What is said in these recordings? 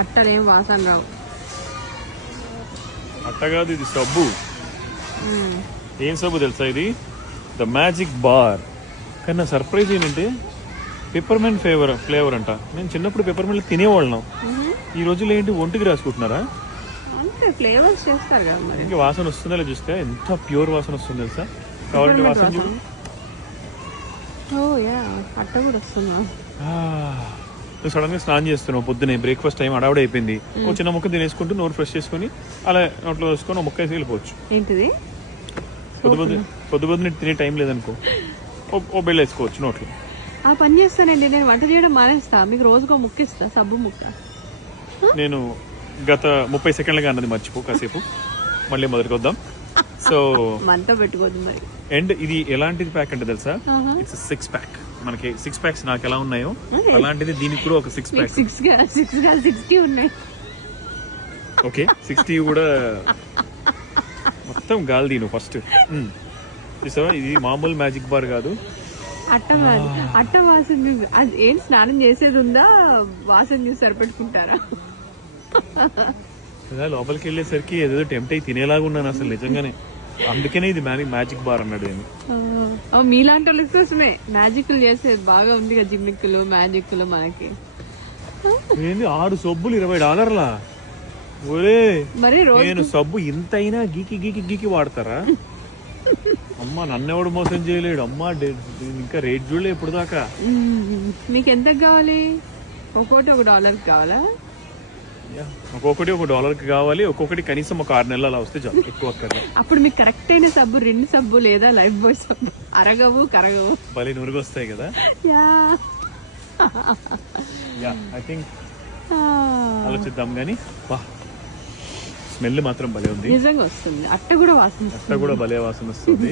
అట్టలేం వాసన రావు. అట్ట కాదు, ఇది సబ్బు. ఏం సబ్బు తెలుసా ఇది? The magic bar. కానీ నా సర్ప్రైజ్ ఏంటంటే పెప్పర్మెంట్ ఫ్లేవర్ అంట. నేను చిన్నప్పుడు పెప్పర్మెంట్ తినేవాళ్ళం. ఈ రోజుల్లో ఏంటి ఒంటికి రాసుకుంటున్నారా? అంటే ఫ్లేవర్స్ చేస్తారు కదా మరి. ఇంకా వాసన వస్తుందా లేదా చూస్తే ఎంత ప్యూర్ వాసన వస్తుంది తెలుసా? కావాలంటే వాసన చూడు. అట్ట కూడా వస్తుందా? నువ్వు సడన్ గా స్నానం చేస్తున్నావు పొద్దునే, బ్రేక్ఫాస్ట్ టైం అడవుడు అయిపోయింది. ఓ చిన్న ముక్క తినేసుకుంటూ నోరు ఫ్రెష్ చేసుకుని అలా నోట్లో వేసుకొని ముక్క వేసి వెళ్ళిపోవచ్చు. ఏంటిది? పొద్దున తినే టైం లేదనుకో, ఓ బెల్ వేసుకోవచ్చు నోట్లో. ఆ పని చేస్తానండి, నేను వంట చేయడం మానేస్తా, మీకు రోజుకో ముక్క ఇస్తా, సబ్బు ముక్క. నేను గత 30 సెకండ్లుగా అన్నది మర్చిపో, కాసేపు మళ్ళీ మొదటికి వద్దాం. సో మనతో పెట్టుకోవద్దు మరి. అండ్ ఇది ఎలాంటిది ప్యాక్ అంటే తెలుసా? It's 6 pack. మనకి 6 ప్యాక్స్ నాకు ఎలా ఉన్నాయో అలాంటిది దీనికి కూడా ఒక 6 ప్యాక్. 60 ఉన్నాయి. ఓకే 60 కూడా మొత్తం గాలి దీను ఫస్ట్. చూసావా, ఇది మామూలు మ్యాజిక్ బార్ కాదు. అట్ట వాసన ఏం స్నానం చేసేది ఉందా? వాసన చూసి సరిపెట్టుకుంటారా? లోపలికి వెళ్ళేసరికి ఏదో టెంప్ట్ అయి తినేలాగా ఉన్నాను అసలు నిజంగానే. అందుకనే ఇది మ్యాజిక్ బార్ అన్నాడు. మీలాంటి వాళ్ళ కోసమే మ్యాజిక్లు చేసేది బాగా ఉంది కదా, జిమ్మిక్కులు మ్యాజిక్లు. మనకి 6 సబ్బులు $20. ఒరే మరి నేను సబ్బు ఇంతైనా గీకి వాడతారా? అమ్మా నన్నెవడు మోసం చేయలేడు. అమ్మా ఇంకా రేట్ చూడలే ఇప్పుడు దాకా. నీకు ఎంత కావాలి? ఒక్కొక్కటి $1 కావాలా? ఒక్కొక్కటి $1 కావాలి. ఒక్కొక్కటి కనీసం ఒక 6 నెలలు అలా వస్తే చాలు, ఎక్కువ అక్కర్లే. అప్పుడు మీకు కరెక్ట్ అయిన సబ్బు 2 సబ్బు లేదా లైఫ్ బాయ్ సబ్బు, అరగవు కరగవు, భలే నురుగు వస్తాయి కదా. ఐ థింక్ ఆలోచిద్దాం గానీ స్మెల్ మాత్రం భలే ఉంది. నిజంగా వస్తుంది. అట్ట కూడా భలే వాసన వస్తుంది.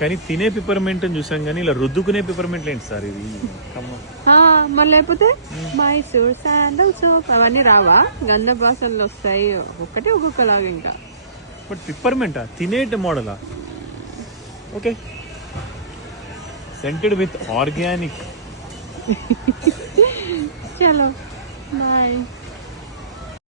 కానీ తినే పిపర్మెంట్ చూసాం కానీ ఇలా రుద్దుకునే పిపర్మెంట్ ఏంటి సార్ ఇది? మరి లేకపోతే మైసూర్ శాండల్ సోప్ అవన్నీ రావా? గంధ వాసనలు వస్తాయి ఒక్కొక్కలాగా. ఇంకా బట్ పిపర్మెంటా తినేట మోడలా? Okay, scented with organic. చలో బాయ్.